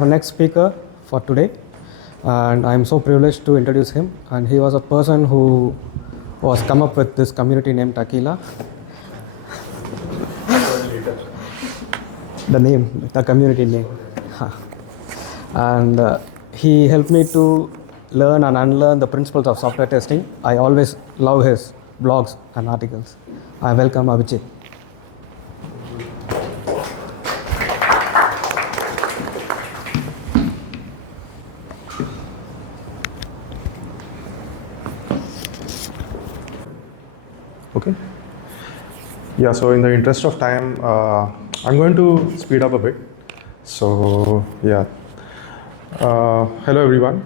Our next speaker for today, and I'm so privileged to introduce him. And he was a person who was come up with this community named Taqelah. The community name. And he helped me to learn and unlearn the principles of software testing. I always love his blogs and articles. I welcome Abhijeet. Okay. Yeah, so in the interest of time, I'm going to speed up a bit. So, yeah. Hello, everyone,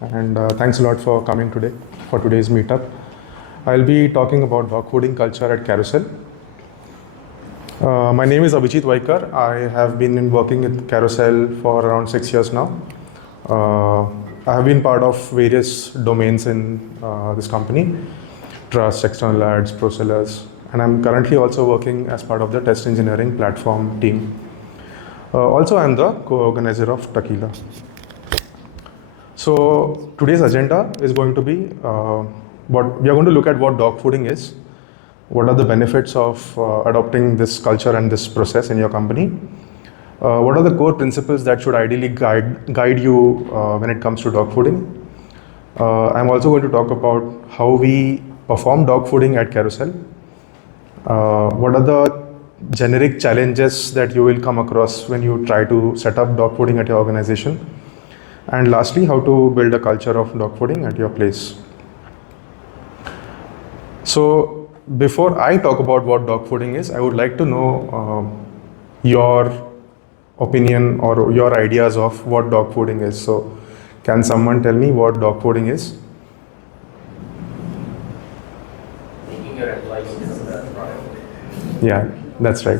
and thanks a lot for coming today for today's meetup. I'll be talking about dogfooding culture at Carousell. My name is Abhijeet Vaikar. I have been working at Carousell for around 6 years now. I have been part of various domains in this company: trust, external ads, pro sellers, and I'm currently also working as part of the test engineering platform team. Also, I'm the co-organizer of Taqelah. So today's agenda is going to be what we are going to look at what dogfooding is, what are the benefits of adopting this culture and this process in your company, what are the core principles that should ideally guide you when it comes to dogfooding. I'm also going to talk about how we perform dogfooding at Carousell. What are the generic challenges that you will come across when you try to set up dogfooding at your organization? And lastly, how to build a culture of dogfooding at your place. So before I talk about what dogfooding is, I would like to know your opinion or your ideas of what dogfooding is. So can someone tell me what dogfooding is? Yeah, that's right.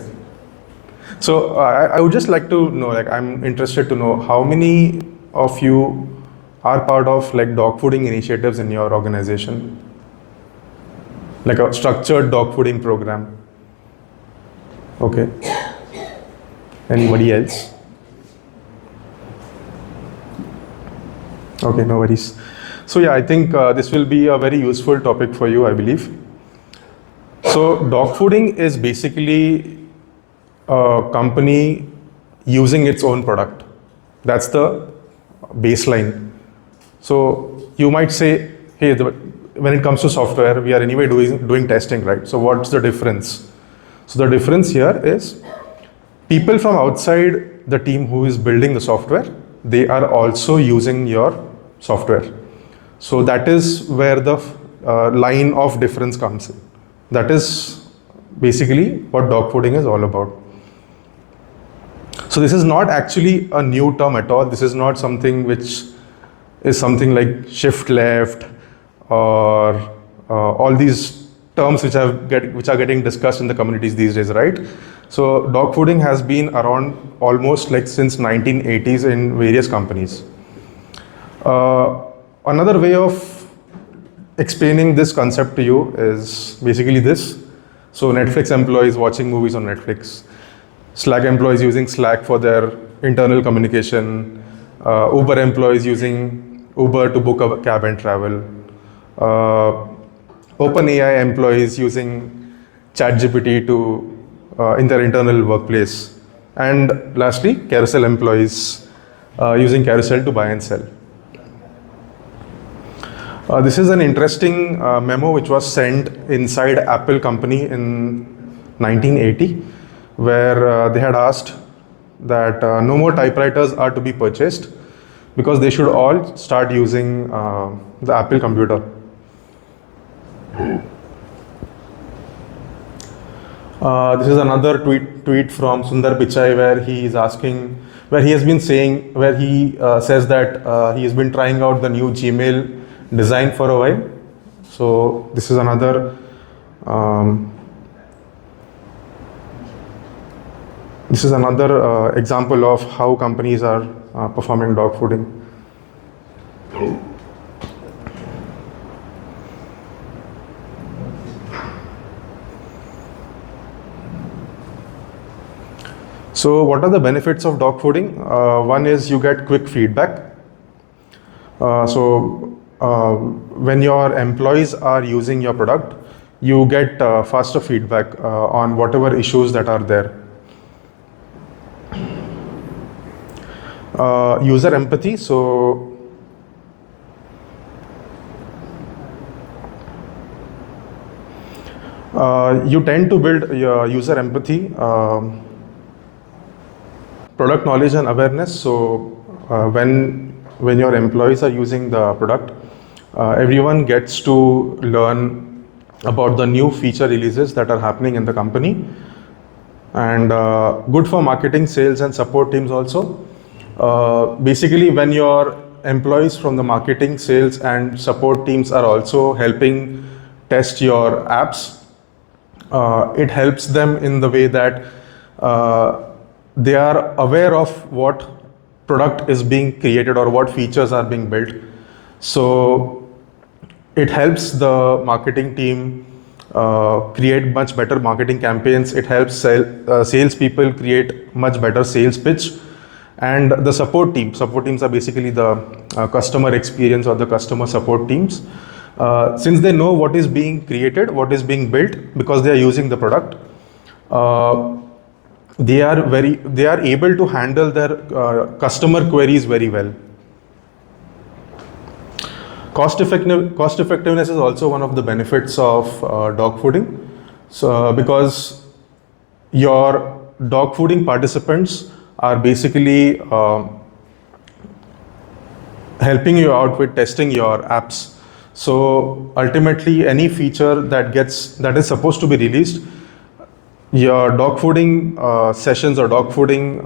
So I would just like to know, I'm interested to know how many of you are part of dogfooding initiatives in your organization, like a structured dogfooding program. Okay. Anybody else? Okay, no worries. So yeah, I think this will be a very useful topic for you, I believe. So dogfooding is basically a company using its own product. That's the baseline. So you might say, hey, when it comes to software, we are anyway doing testing, right? So what's the difference? So the difference here is people from outside the team who is building the software, they are also using your software. So that is where the line of difference comes in. That is basically what dogfooding is all about. So this is not actually a new term at all. This is not something which is something like shift left or all these terms which are getting discussed in the communities these days, right? So dogfooding has been around almost since 1980s in various companies. Another way of explaining this concept to you is basically this. So Netflix employees watching movies on Netflix, Slack employees using Slack for their internal communication, Uber employees using Uber to book a cab and travel, OpenAI employees using ChatGPT in their internal workplace, and lastly, Carousell employees using Carousell to buy and sell. This is an interesting memo which was sent inside Apple company in 1980, where they had asked that no more typewriters are to be purchased because they should all start using the Apple computer. This is another tweet from Sundar Pichai where he says that he has been trying out the new Gmail design for a while. So this is another example of how companies are performing dogfooding. So what are the benefits of dogfooding? One is you get quick feedback. When your employees are using your product, you get faster feedback on whatever issues that are there. User empathy. So you tend to build your user empathy, product knowledge and awareness. So when your employees are using the product, everyone gets to learn about the new feature releases that are happening in the company, and good for marketing, sales and support teams also. Basically, when your employees from the marketing, sales and support teams are also helping test your apps, it helps them in the way that they are aware of what product is being created or what features are being built. So it helps the marketing team create much better marketing campaigns. It helps salespeople create much better sales pitch. And the support teams are basically the customer experience or the customer support teams. Since they know what is being created, what is being built, because they are using the product, they are able to handle their customer queries very well. Cost effectiveness is also one of the benefits of dogfooding. So because your dogfooding participants are basically helping you out with testing your apps. So ultimately, any feature that is supposed to be released, your dogfooding sessions or dogfooding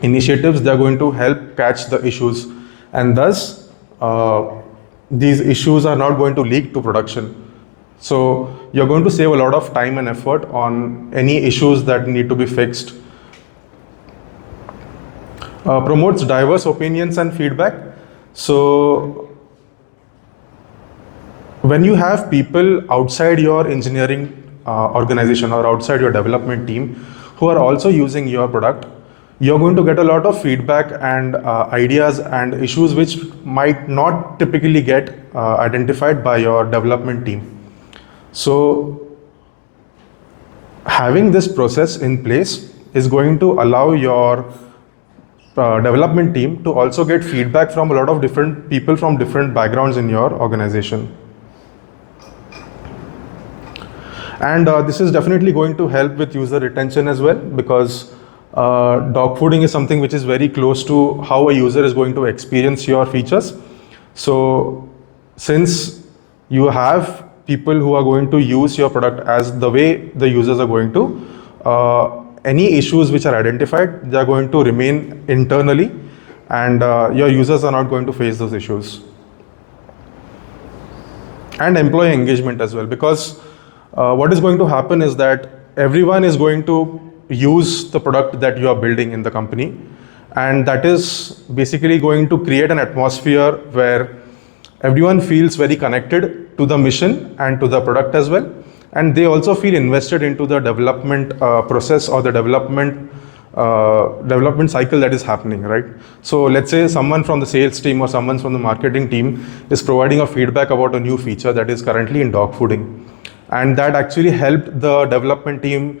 initiatives, they're going to help catch the issues, and thus these issues are not going to leak to production. So you're going to save a lot of time and effort on any issues that need to be fixed. Promotes diverse opinions and feedback. So when you have people outside your engineering organization or outside your development team who are also using your product, you're going to get a lot of feedback and ideas and issues which might not typically get identified by your development team. So having this process in place is going to allow your development team to also get feedback from a lot of different people from different backgrounds in your organization. And this is definitely going to help with user retention as well, because dogfooding is something which is very close to how a user is going to experience your features. So since you have people who are going to use your product as the way the users are going to, any issues which are identified, they are going to remain internally, and your users are not going to face those issues. And employee engagement as well, because what is going to happen is that everyone is going to use the product that you are building in the company, and that is basically going to create an atmosphere where everyone feels very connected to the mission and to the product as well, and they also feel invested into the development process or the development cycle that is happening, right? So let's say someone from the sales team or someone from the marketing team is providing a feedback about a new feature that is currently in dogfooding, and that actually helped the development team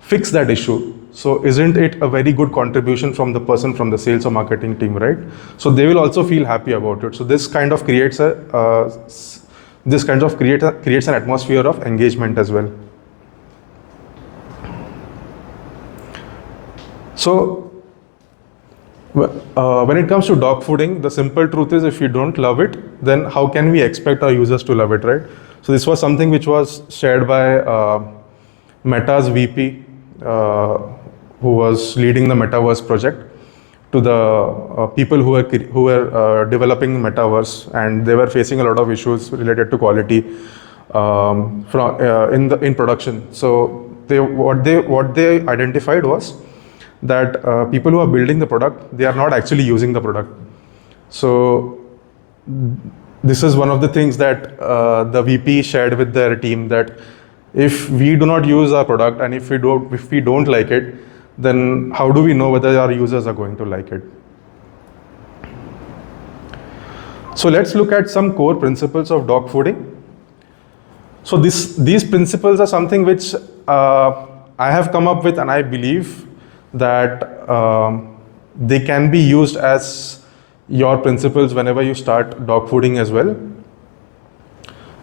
fix that issue. So isn't it a very good contribution from the person from the sales or marketing team, right? So they will also feel happy about it. So this kind of creates an atmosphere of engagement as well. So when it comes to dogfooding, the simple truth is, if you don't love it, then how can we expect our users to love it, right? So this was something which was shared by Meta's VP, who was leading the Metaverse project, to the people who were developing Metaverse, and they were facing a lot of issues related to quality in production. So what they identified was that people who are building the product, they are not actually using the product. So this is one of the things that the VP shared with their team, that if we do not use our product and if we don't like it, then how do we know whether our users are going to like it? So let's look at some core principles of dog fooding. So these principles are something which I have come up with, and I believe that they can be used as your principles whenever you start dog fooding as well.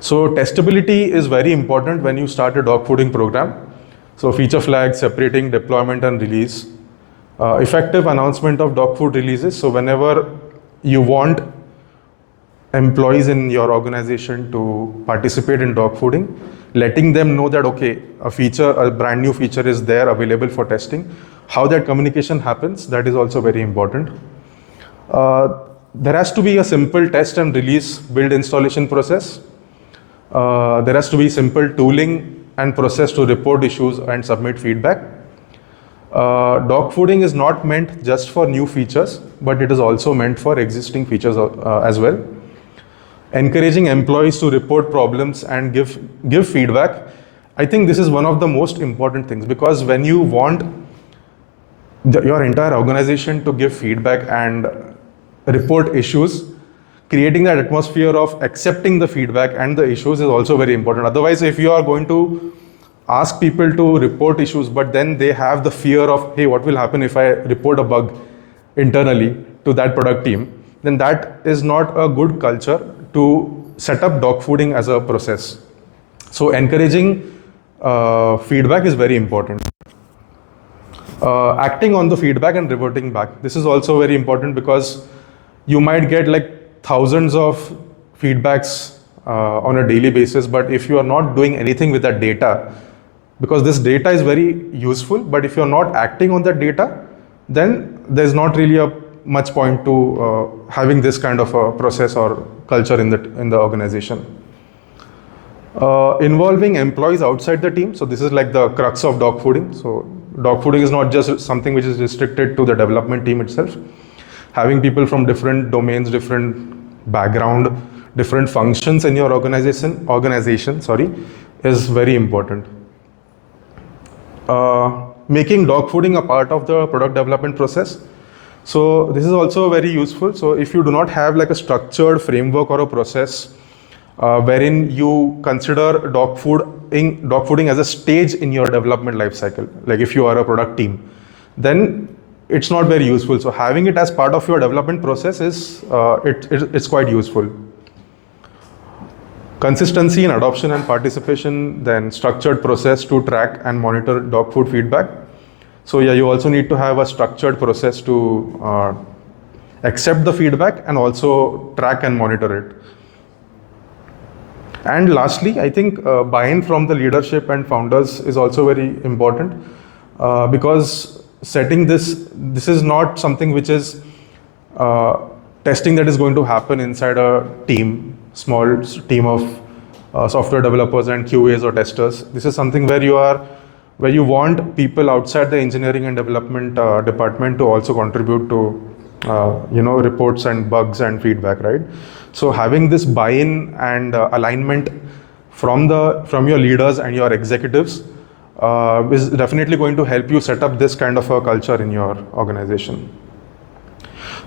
So testability is very important when you start a dog fooding program. So feature flags, separating deployment and release. Effective announcement of dog food releases. So whenever you want employees in your organization to participate in dog fooding, letting them know that, okay, a brand new feature is there available for testing. How that communication happens, that is also very important. There has to be a simple test and release build installation process. There has to be simple tooling and process to report issues and submit feedback. Dog fooding is not meant just for new features, but it is also meant for existing features as well. Encouraging employees to report problems and give feedback. I think this is one of the most important things, because when you want your entire organization to give feedback and report issues, creating that atmosphere of accepting the feedback and the issues is also very important. Otherwise, if you are going to ask people to report issues, but then they have the fear of, hey, what will happen if I report a bug internally to that product team, then that is not a good culture to set up dog fooding as a process. So encouraging feedback is very important. Acting on the feedback and reverting back. This is also very important, because you might get like thousands of feedbacks on a daily basis, but if you are not doing anything with that data, because this data is very useful, but if you're not acting on that data, then there's not really much point to having this kind of a process or culture in the organization. Involving employees outside the team. So this is like the crux of dog fooding. So dog fooding is not just something which is restricted to the development team itself. Having people from different domains, different background, different functions in your organization, is very important. Making dog fooding a part of the product development process. So this is also very useful. So if you do not have like a structured framework or a process wherein you consider dog fooding as a stage in your development life cycle, like if you are a product team, then it's not very useful. So having it as part of your development process it's quite useful. Consistency in adoption and participation, then structured process to track and monitor dog food feedback. So yeah, you also need to have a structured process to accept the feedback and also track and monitor it. And lastly, I think buy-in from the leadership and founders is also very important, because setting this is not something which is testing that is going to happen inside a small team of software developers and QAs or testers. This is something where you want people outside the engineering and development department to also contribute to reports and bugs and feedback, right? So having this buy-in and alignment from your leaders and your executives is definitely going to help you set up this kind of a culture in your organization.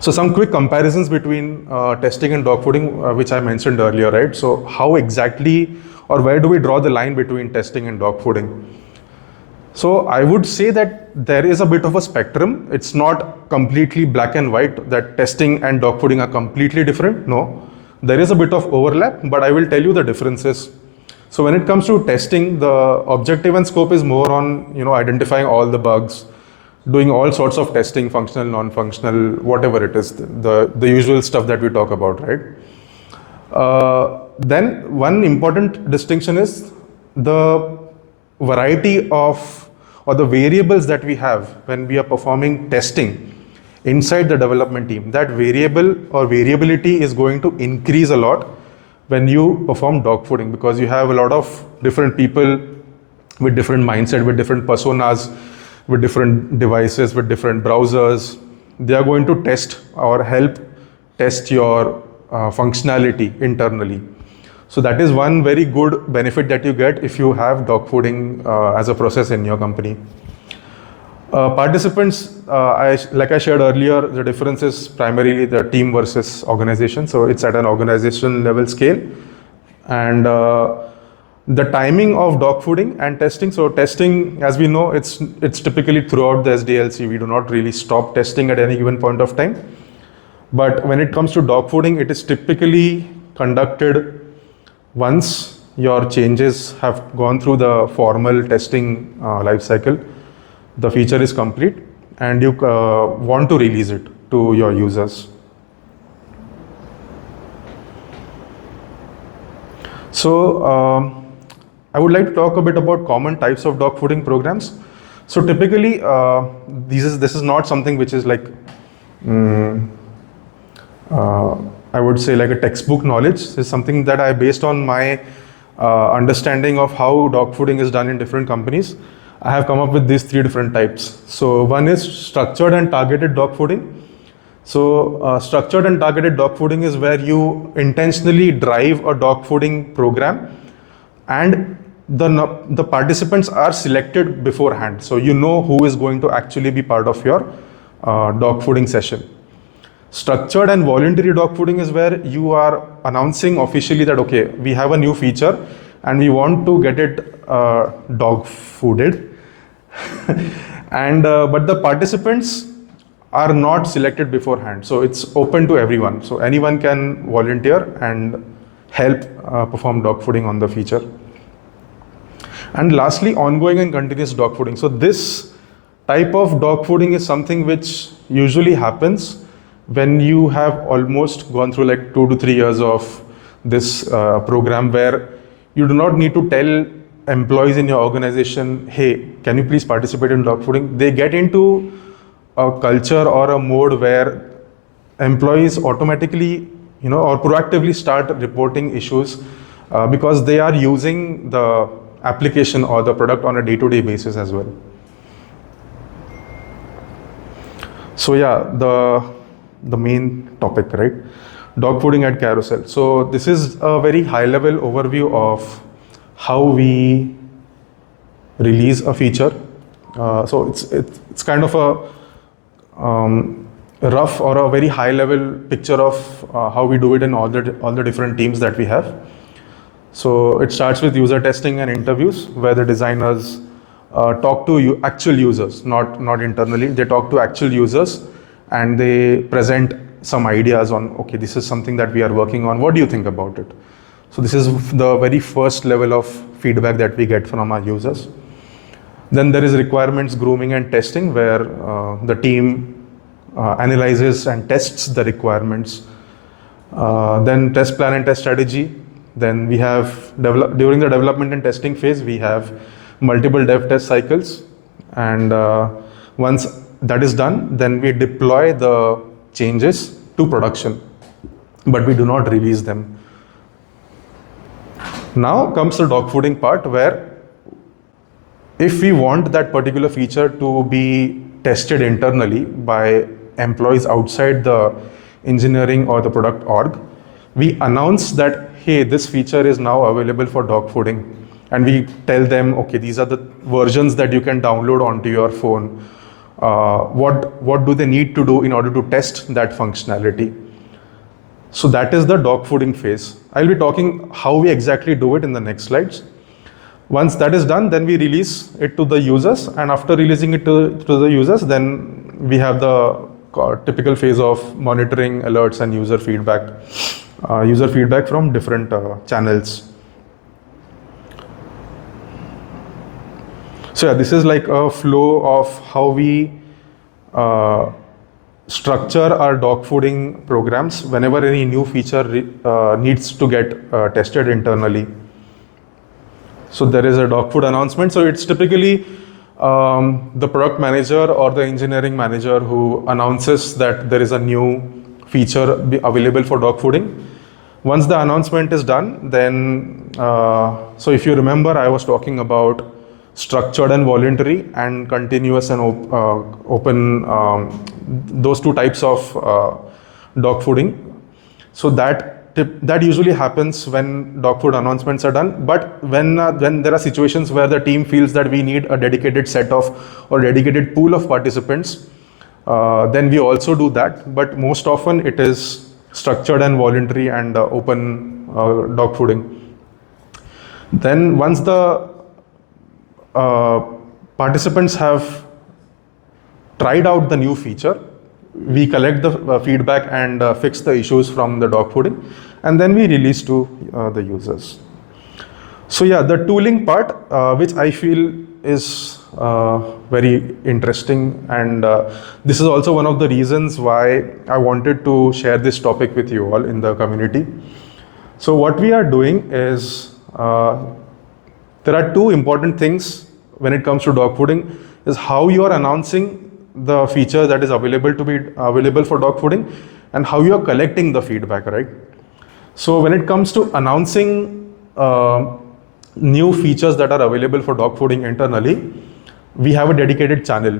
So some quick comparisons between testing and dog fooding, which I mentioned earlier, right? So how exactly, or where do we draw the line between testing and dog fooding? So I would say that there is a bit of a spectrum. It's not completely black and white, that testing and dog fooding are completely different. No, there is a bit of overlap, but I will tell you the differences. So when it comes to testing, the objective and scope is more on identifying all the bugs, doing all sorts of testing, functional, non-functional, whatever it is, the usual stuff that we talk about, right? Then one important distinction is the variety of, or the variables that we have when we are performing testing inside the development team. That variable or variability is going to increase a lot when you perform dog fooding, because you have a lot of different people with different mindset, with different personas, with different devices, with different browsers. They are going to test or help test your functionality internally. So that is one very good benefit that you get if you have dog fooding as a process in your company. Participants, like I shared earlier, the difference is primarily the team versus organization. So it's at an organization level scale. And the timing of dogfooding and testing. So testing, as we know, it's typically throughout the SDLC. We do not really stop testing at any given point of time. But when it comes to dogfooding, it is typically conducted once your changes have gone through the formal testing life cycle. The feature is complete and you want to release it to your users. So I would like to talk a bit about common types of dogfooding programs. So typically, this is not something which is like, I would say like a textbook knowledge. This is something that I based on my understanding of how dogfooding is done in different companies. I have come up with these 3 different types. So one is structured and targeted dogfooding. So structured and targeted dogfooding is where you intentionally drive a dogfooding program and the participants are selected beforehand. So you know who is going to actually be part of your dogfooding session. Structured and voluntary dogfooding is where you are announcing officially that, okay, we have a new feature and we want to get it dog fooded. And but the participants are not selected beforehand, so it's open to everyone. So anyone can volunteer and help perform dogfooding on the feature. And lastly, ongoing and continuous dogfooding. So this type of dogfooding is something which usually happens when you have almost gone through like 2 to 3 years of this program, where you do not need to tell employees in your organization, hey, can you please participate in dogfooding? They get into a culture or a mode where employees automatically, or proactively start reporting issues because they are using the application or the product on a day-to-day basis as well. So yeah, the main topic, right? Dogfooding at Carousell. So this is a very high-level overview of how we release a feature. So it's kind of a rough or a very high-level picture of how we do it in all the different teams that we have. So it starts with user testing and interviews, where the designers talk to actual users, not internally. They talk to actual users and they present some ideas on, okay, this is something that we are working on. What do you think about it? So this is the very first level of feedback that we get from our users. Then there is requirements grooming and testing, where the team analyzes and tests the requirements. Then test plan and test strategy. Then we have during the development and testing phase, we have multiple dev test cycles. And once that is done, then we deploy the changes to production, but we do not release them. Now comes the dogfooding part, where if we want that particular feature to be tested internally by employees outside the engineering or the product org, we announce that, hey, this feature is now available for dogfooding. And we tell them, okay, these are the versions that you can download onto your phone. What do they need to do in order to test that functionality? So that is the dogfooding phase. I'll be talking how we exactly do it in the next slides. Once that is done, then we release it to the users. And after releasing it to the users, then we have the typical phase of monitoring, alerts, and user feedback from different channels. So yeah, this is like a flow of how we structure our dogfooding programs whenever any new feature needs to get tested internally. So there is a dogfood announcement. So it's typically the product manager or the engineering manager who announces that there is a new feature available for dogfooding. Once the announcement is done, then, so if you remember, I was talking about structured and voluntary and continuous and open, those 2 types of dogfooding. So that that usually happens when dog food announcements are done. But when there are situations where the team feels that we need a dedicated set of or dedicated pool of participants, then we also do that. But most often it is structured and voluntary and open dog fooding. Then once the participants have tried out the new feature, we collect the feedback and fix the issues from the dog fooding, and then we release to the users. So yeah, the tooling part, which I feel is very interesting, and this is also one of the reasons why I wanted to share this topic with you all in the community. So what we are doing is, there are two important things when it comes to dog fooding, is how you are announcing the feature that is available to be available for dog fooding, and how you are collecting the feedback, right? So when it comes to announcing new features that are available for dog fooding internally, we have a dedicated channel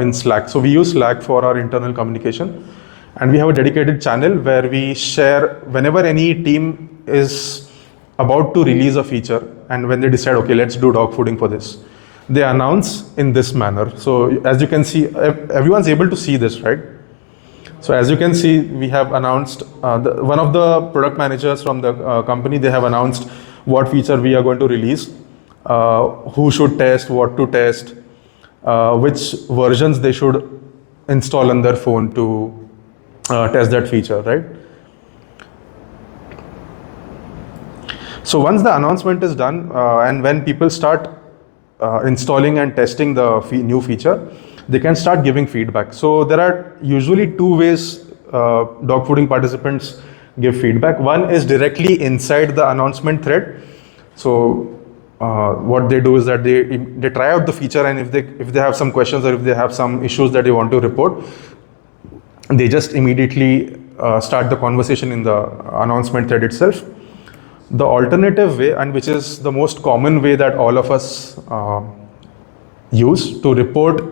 in Slack. So we use Slack for our internal communication, and we have a dedicated channel where we share whenever any team is about to release a feature, and when they decide, okay, let's do dog fooding for this, they announce in this manner. So as you can see, everyone's able to see this, right? So as you can see, we have announced, one of the product managers from the company, they have announced what feature we are going to release, who should test, what to test, which versions they should install on their phone to test that feature, right? So once the announcement is done, and when people start installing and testing the new feature, they can start giving feedback. So there are usually two ways dog fooding participants give feedback. One is directly inside the announcement thread. So what they do is that they try out the feature, and if they have some questions or if they have some issues that they want to report, they just immediately start the conversation in the announcement thread itself. The alternative way, and which is the most common way that all of us use to report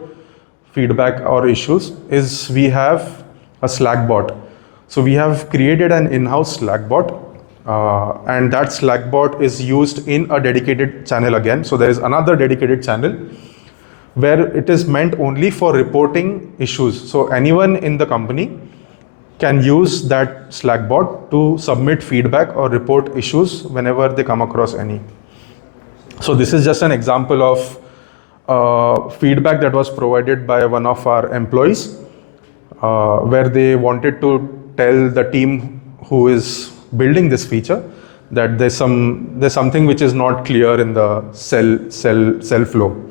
feedback or issues, is we have a Slack bot. So we have created an in-house Slack bot, and that Slack bot is used in a dedicated channel again. So there is another dedicated channel where it is meant only for reporting issues. So anyone in the company can use that Slack bot to submit feedback or report issues whenever they come across any. So this is just an example of feedback that was provided by one of our employees, where they wanted to tell the team who is building this feature that there's something which is not clear in the cell flow.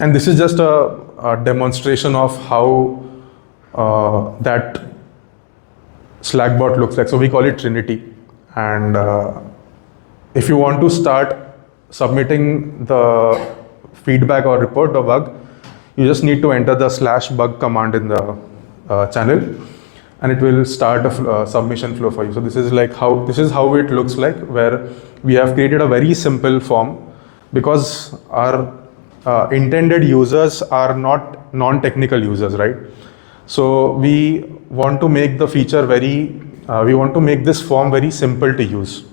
And this is just a demonstration of how that Slack bot looks like. So we call it Trinity. And if you want to start submitting the feedback or report the bug, you just need to enter the /bug command in the channel, and it will start a submission flow for you. So this is how it looks like, where we have created a very simple form, because our intended users are not non-technical users, right? So we want to make the feature we want to make this form very simple to use.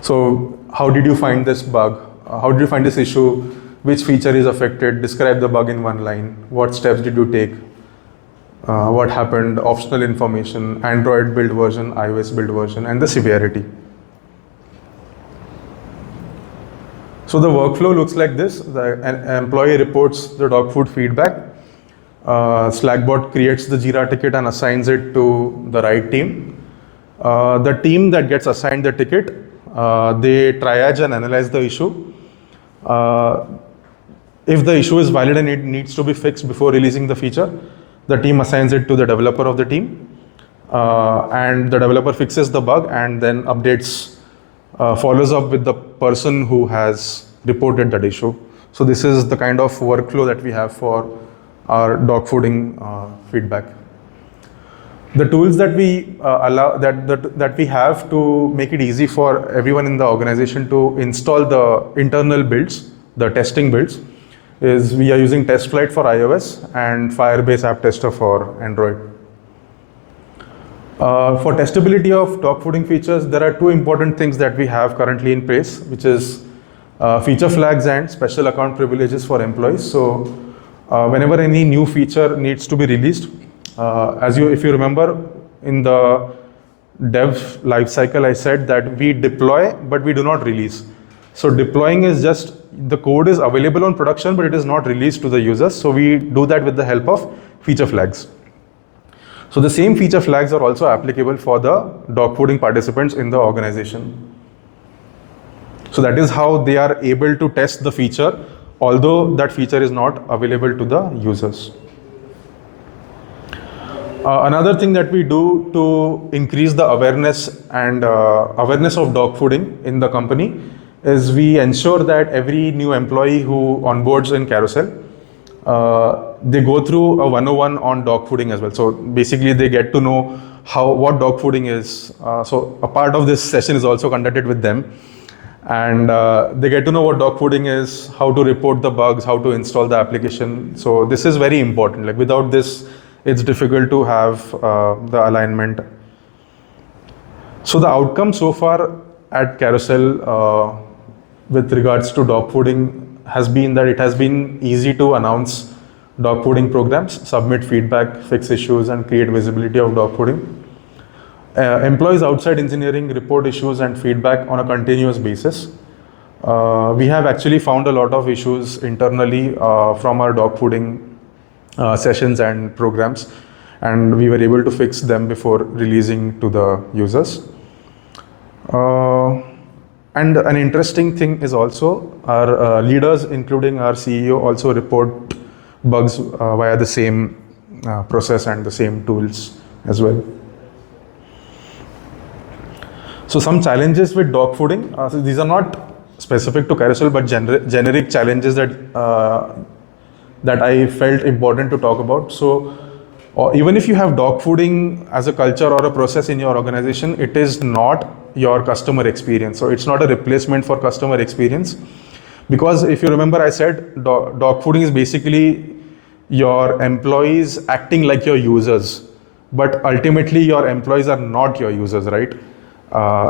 So how did you find this bug? How did you find this issue? Which feature is affected? Describe the bug in one line. What steps did you take? What happened? Optional information, Android build version, iOS build version, and the severity. So the workflow looks like this. The employee reports the dog food feedback. Slackbot creates the Jira ticket and assigns it to the right team. The team that gets assigned the ticket, they triage and analyze the issue. If the issue is valid and it needs to be fixed before releasing the feature, the team assigns it to the developer of the team. And the developer fixes the bug and then updates, follows up with the person who has reported that issue. So this is the kind of workflow that we have for our dog fooding feedback. The tools that we that we have to make it easy for everyone in the organization to install the internal builds, the testing builds, is we are using TestFlight for iOS and Firebase App Tester for Android. For testability of dogfooding features, there are two important things that we have currently in place, which is feature flags and special account privileges for employees. So whenever any new feature needs to be released, if you remember in the dev lifecycle, I said that we deploy, but we do not release. So deploying is just, the code is available on production, but it is not released to the users. So we do that with the help of feature flags. So the same feature flags are also applicable for the dogfooding participants in the organization. So that is how they are able to test the feature, although that feature is not available to the users. Another thing that we do to increase the awareness and awareness of dogfooding in the company is we ensure that every new employee who onboards in Carousell, they go through a 101 on dogfooding as well. So basically they get to know what dogfooding is. So a part of this session is also conducted with them. And they get to know what dogfooding is, how to report the bugs, how to install the application. So this is very important. Like without this, it's difficult to have the alignment. So the outcome so far at Carousell with regards to dogfooding has been that it has been easy to announce dogfooding programs, submit feedback, fix issues, and create visibility of dogfooding. Employees outside engineering report issues and feedback on a continuous basis. We have actually found a lot of issues internally from our dogfooding sessions and programs, and we were able to fix them before releasing to the users. And an interesting thing is also our leaders, including our CEO, also report bugs via the same process and the same tools as well. So some challenges with dogfooding. So these are not specific to Carousell, but generic challenges that I felt important to talk about. So even if you have dogfooding as a culture or a process in your organization, it is not your customer experience. So it's not a replacement for customer experience. Because if you remember, I said dogfooding is basically your employees acting like your users. But ultimately, your employees are not your users, right?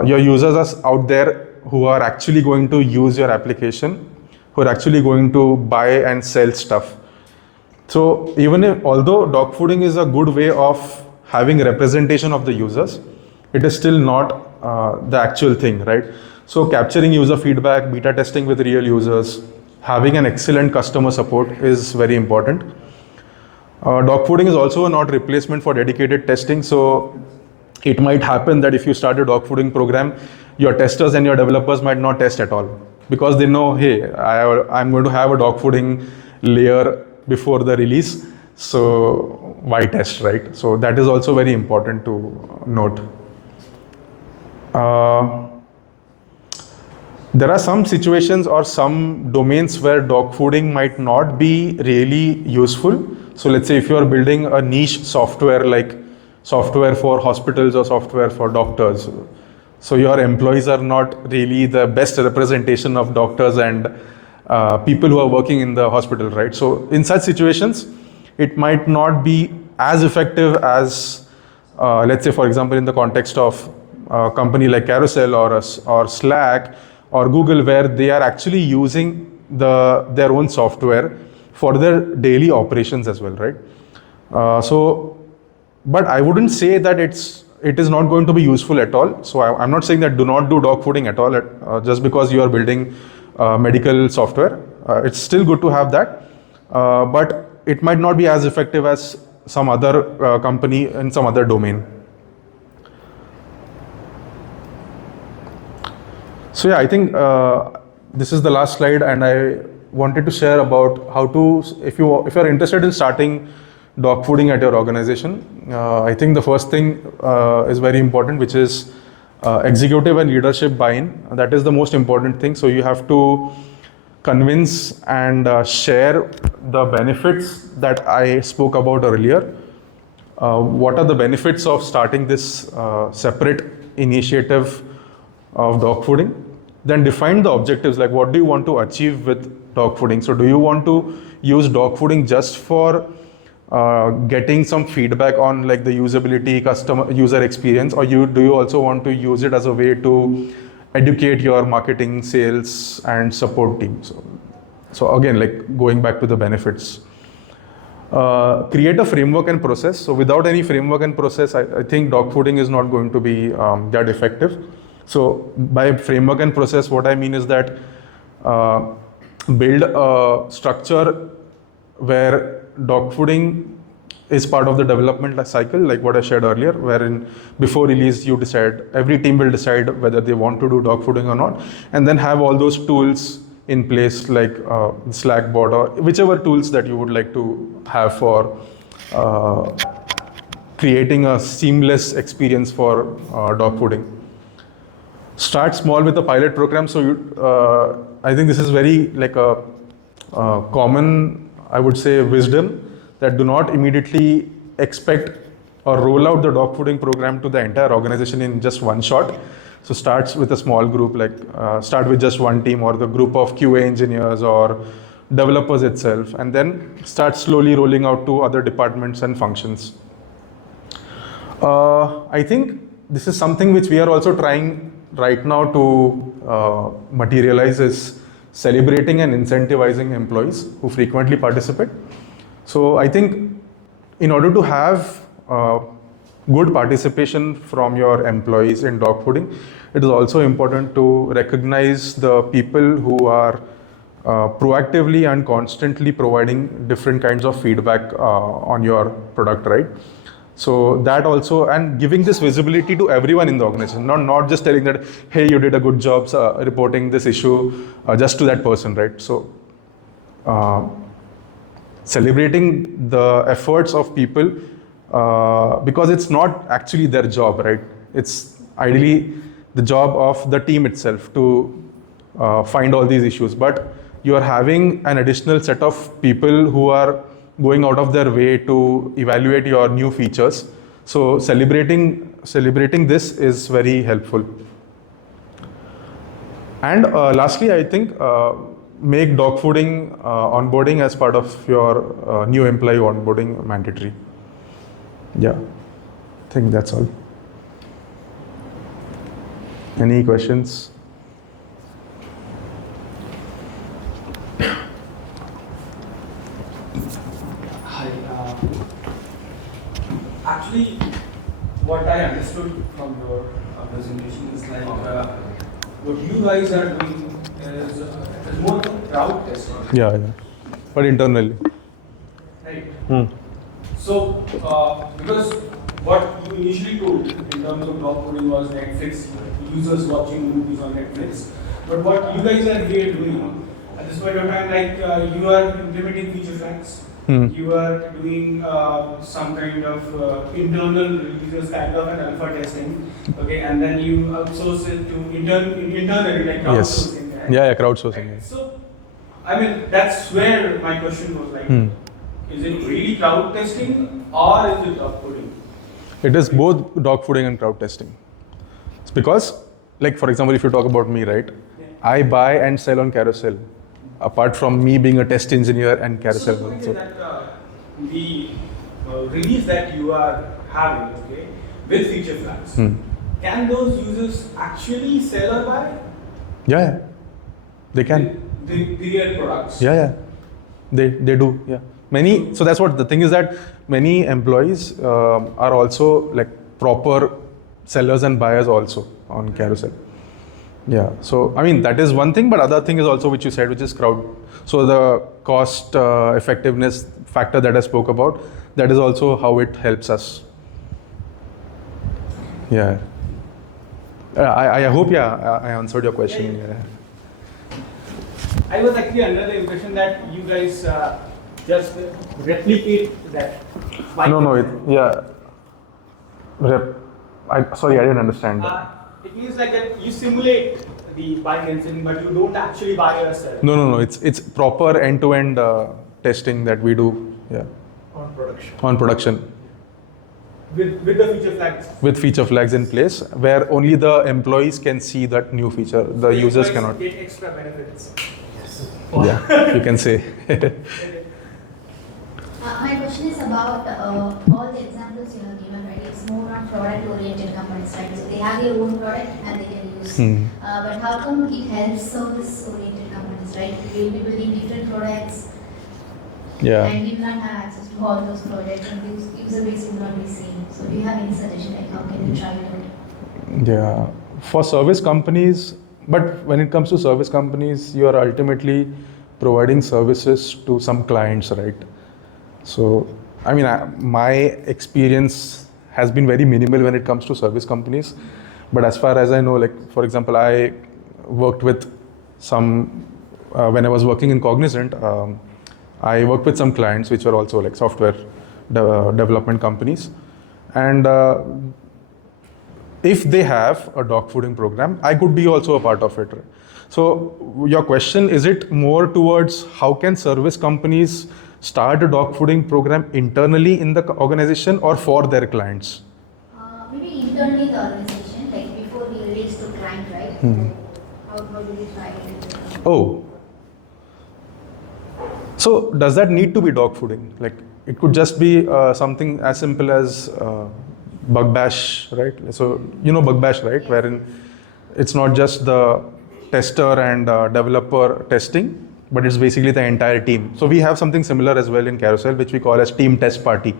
Your users are out there who are actually going to use your application, who are actually going to buy and sell stuff. So although dogfooding is a good way of having representation of the users, it is still not the actual thing, right? So capturing user feedback, beta testing with real users, having an excellent customer support is very important. Dogfooding is also not replacement for dedicated testing. So it might happen that if you start a dogfooding program, your testers and your developers might not test at all because they know, hey, I'm going to have a dogfooding layer before the release. So why test, right? So that is also very important to note. There are some situations or some domains where dogfooding might not be really useful. So let's say if you are building a niche software like software for hospitals or software for doctors, so your employees are not really the best representation of doctors and people who are working in the hospital, right? So in such situations, it might not be as effective as, let's say, for example, in the context of a company like Carousell or Slack or Google, where they are actually using their own software for their daily operations as well, right? But I wouldn't say that it is not going to be useful at all. So I'm not saying that do not do dogfooding at all, just because you are building medical software. It's still good to have that, but it might not be as effective as some other company in some other domain. So yeah, I think this is the last slide, and I wanted to share about how to, if you're interested in starting dogfooding at your organization, I think the first thing is very important, which is executive and leadership buy-in. That is the most important thing. So you have to convince and share the benefits that I spoke about earlier. What are the benefits of starting this separate initiative of dogfooding? then define the objectives, like what do you want to achieve with dogfooding. So do you want to use dogfooding just for getting some feedback on like the usability, customer user experience, or do you also want to use it as a way to educate your marketing, sales and support team? So again, like going back to the benefits. Create a framework and process. So without any framework and process, I think dogfooding is not going to be that effective. So by framework and process, what I mean is that build a structure where dogfooding is part of the development cycle, like what I shared earlier, wherein before release you decide, every team will decide whether they want to do dogfooding or not, and then have all those tools in place, like Slack bot or whichever tools that you would like to have for creating a seamless experience for dogfooding. Start small with a pilot program. So I think this is very like a common, I would say, wisdom, that do not immediately expect or roll out the dogfooding program to the entire organization in just one shot. So starts with a small group, like start with just one team or the group of QA engineers or developers itself, and then start slowly rolling out to other departments and functions. I think this is something which we are also trying right now to materialize, is celebrating and incentivizing employees who frequently participate. So I think in order to have good participation from your employees in dogfooding, it is also important to recognize the people who are proactively and constantly providing different kinds of feedback on your product, right? So that also, and giving this visibility to everyone in the organization, not just telling that, hey, you did a good job reporting this issue just to that person, right? So celebrating the efforts of people, because it's not actually their job, right? It's ideally the job of the team itself to find all these issues, but you are having an additional set of people who are going out of their way to evaluate your new features. So celebrating this is very helpful. And lastly, I think make dogfooding onboarding as part of your new employee onboarding mandatory. Yeah, I think that's all. Any questions? Hi. Actually, what I understood from your presentation is like what you guys are doing is more crowd testing. Yeah, but internally. Right. So, because what you initially told in terms of dogfooding was Netflix, users watching movies on Netflix. But what you guys are here doing at this point of time, like you are implementing feature flags. You are doing some kind of internal users kind of an alpha testing, okay, and then you outsource it to internally, like crowdsourcing. Yes. Yeah, crowdsourcing. Right? So, I mean, that's where my question was like, is it really crowd testing or is it dogfooding? It is both dogfooding and crowd testing. It's because, like for example, if you talk about me, right? Yeah. I buy and sell on Carousell. Apart from me being a test engineer and Carousell. So the point is that the release that you are having, okay, with feature flags, can those users actually sell or buy? Yeah, they can. The real products. Yeah, they do. Yeah, many. So that's what the thing is, that many employees are also like proper sellers and buyers also on Carousell. Yeah, so I mean that is one thing, but other thing is also which you said, which is crowd. So the cost effectiveness factor that I spoke about, that is also how it helps us. Yeah, I hope I answered your question. Yeah. I was actually under the impression that you guys just replicate that. Sorry, I didn't understand. It means like that you simulate the buying and selling, but you don't actually buy or sell. No. It's proper end-to-end testing that we do. Yeah. On production. On production. with the feature flags. With feature flags in place, where only the employees can see that new feature. The users cannot. Get extra benefits. Yeah, you can say. My question is about all the examples you have given, right? It's more on product-oriented companies, right? So they have their own product and they can use. But how come it helps service-oriented companies, right? We will be building different products, Yeah. and we will not have access to all those products, and the user base will not be same. So do you have any suggestion, like how can we try it? Yeah, for service companies, but when it comes to service companies, you are ultimately providing services to some clients, right? So, I mean, my experience has been very minimal when it comes to service companies. But as far as I know, like, for example, I worked with some, when I was working in Cognizant, I worked with some clients which were also like software development companies. And if they have a dog fooding program, I could be also a part of it. Right? So your question, is it more towards how can service companies start a dog fooding program internally in the organization or for their clients? Maybe internally the organization, like before we release to client, right? So how do we try it? Oh. So does that need to be dog fooding? Like it could just be something as simple as bug bash, right? So you know bug bash, right? Wherein it's not just the tester and developer testing, but it's basically the entire team. So we have something similar as well in Carousell, which we call as team test party.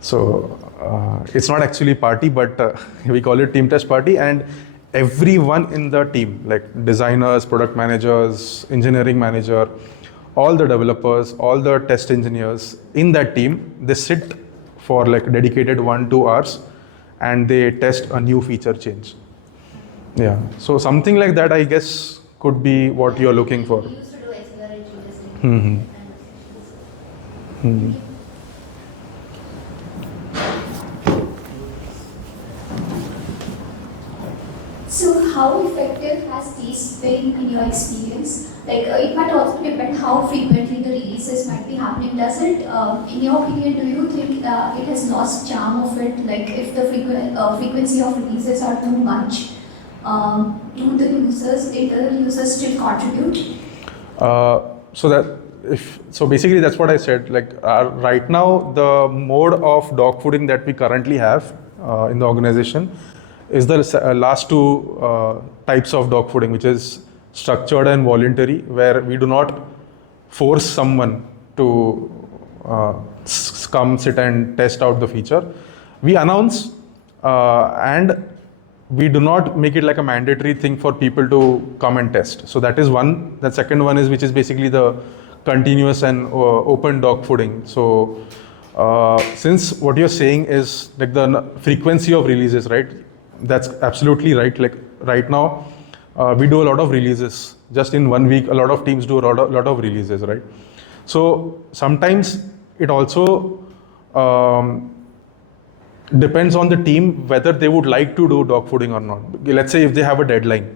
So it's not actually party, but we call it team test party, and everyone in the team, like designers, product managers, engineering manager, all the developers, all the test engineers in that team, they sit for like dedicated 1-2 hours and they test a new feature change. Yeah, so something like that, I guess, could be what you're looking for. We used to do exploratory testing. So how effective has this been in your experience? Like it might also depend how frequently the releases might be happening. Does it, in your opinion, do you think it has lost charm of it? Like if the frequency of releases are too much, do the internal users still contribute? So basically that's what I said. Like right now, the mode of dog fooding that we currently have in the organization is the last two types of dog fooding, which is structured and voluntary, where we do not force someone to come sit and test out the feature. We announce and we do not make it like a mandatory thing for people to come and test. So that is one. The second one is, which is basically the continuous and open dog fooding. So since what you're saying is like the frequency of releases, right? That's absolutely right. Like right now, we do a lot of releases. Just in 1 week, a lot of teams do a lot of releases, right? So sometimes it also depends on the team whether they would like to do dog fooding or not. Let's say if they have a deadline,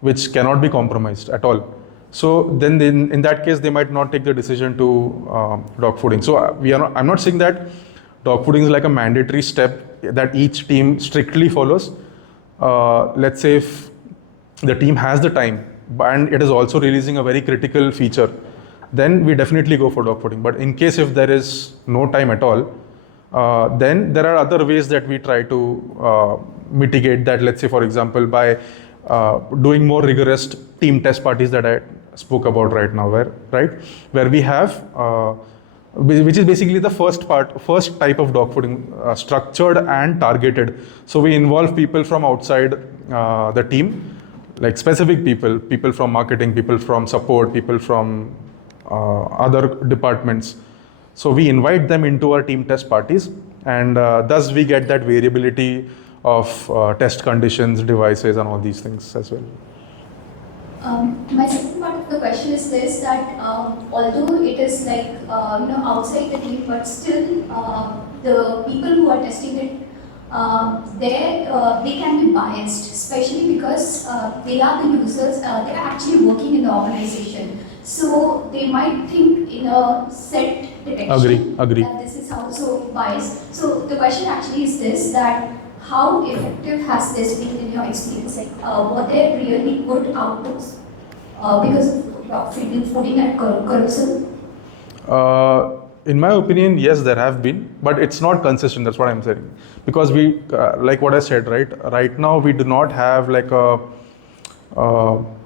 which cannot be compromised at all. So then in that case, they might not take the decision to dog fooding. So I'm not saying that dog fooding is like a mandatory step that each team strictly follows. Let's say if the team has the time and it is also releasing a very critical feature, then we definitely go for dog fooding. But in case if there is no time at all, then there are other ways that we try to mitigate that. Let's say, for example, by doing more rigorous team test parties that I spoke about right now, where we have, which is basically the first type of dog fooding, structured and targeted. So we involve people from outside the team, like specific people from marketing, people from support, people from other departments. So we invite them into our team test parties, and thus we get that variability of test conditions, devices, and all these things as well. My second part of the question is this: that although it is like outside the team, but still the people who are testing it, they can be biased, especially because they are the users. They are actually working in the organization. So they might think in a set detection Agree. that this is also biased. So the question actually is this, that how effective has this been in your experience? Like, were there really good outputs because of dogfooding at Carousell? In my opinion, yes, there have been, but it's not consistent. That's what I'm saying. Because we, like what I said, right? Right now, we do not have like a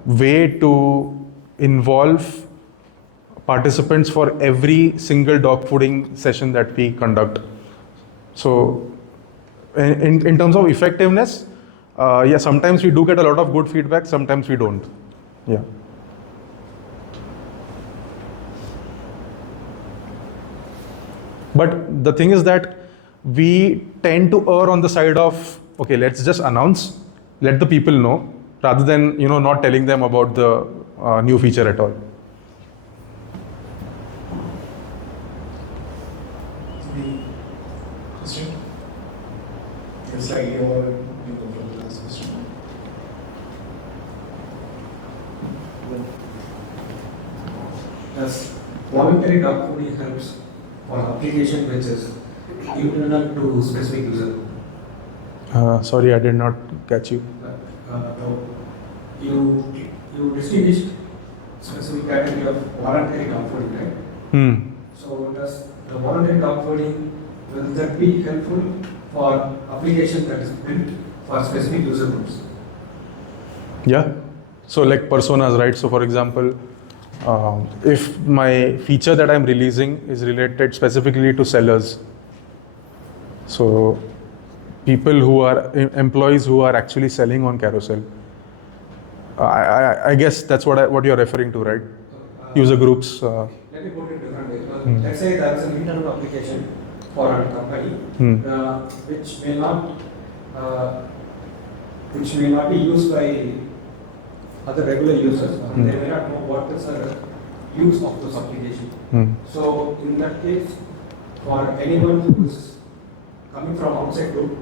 way to involve participants for every single dog fooding session that we conduct. So, in terms of effectiveness, yeah, sometimes we do get a lot of good feedback, sometimes we don't. Yeah. But the thing is that we tend to err on the side of, okay, let's just announce, let the people know, rather than not telling them about the new feature at all. Question? It's like you go for the last question. Yes, voluntary dog fooding helps for application which is internal to specific user. Sorry, I did not catch you. You distinguished specific category of voluntary dog fooding, right? So does the voluntary dog fooding, will that be helpful for application that is built for specific user groups? Yeah. So like personas, right? So for example, if my feature that I'm releasing is related specifically to sellers, so people who are employees who are actually selling on Carousell, I guess that's what you're referring to, right? User groups. Let me put it differently. Let's say there is an internal application for a company which may not be used by other regular users. They may not know what is the use of this application. So in that case, for anyone who is coming from outside group,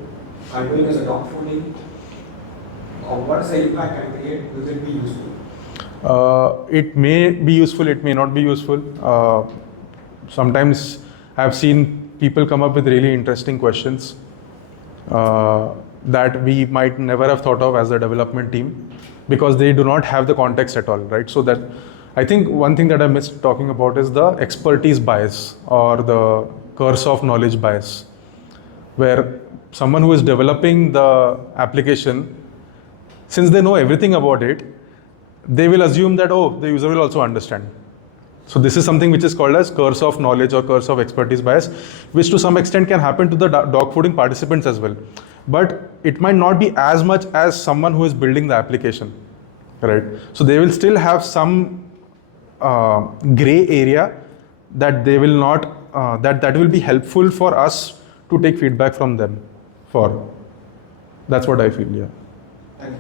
I'm doing as a dog fooding, what is the impact I create? Will it be useful? It may be useful, it may not be useful. Sometimes I've seen people come up with really interesting questions that we might never have thought of as a development team, because they do not have the context at all, right? So that I think one thing that I missed talking about is the expertise bias or the curse of knowledge bias, where someone who is developing the application, since they know everything about it, they will assume that, oh, the user will also understand. So this is something which is called as curse of knowledge or curse of expertise bias, which to some extent can happen to the dog fooding participants as well. But it might not be as much as someone who is building the application, right? So they will still have some gray area that they will not, that will be helpful for us to take feedback from them for. That's what I feel, yeah. Thank you.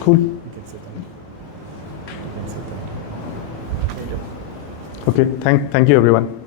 Cool. Okay, thank you everyone.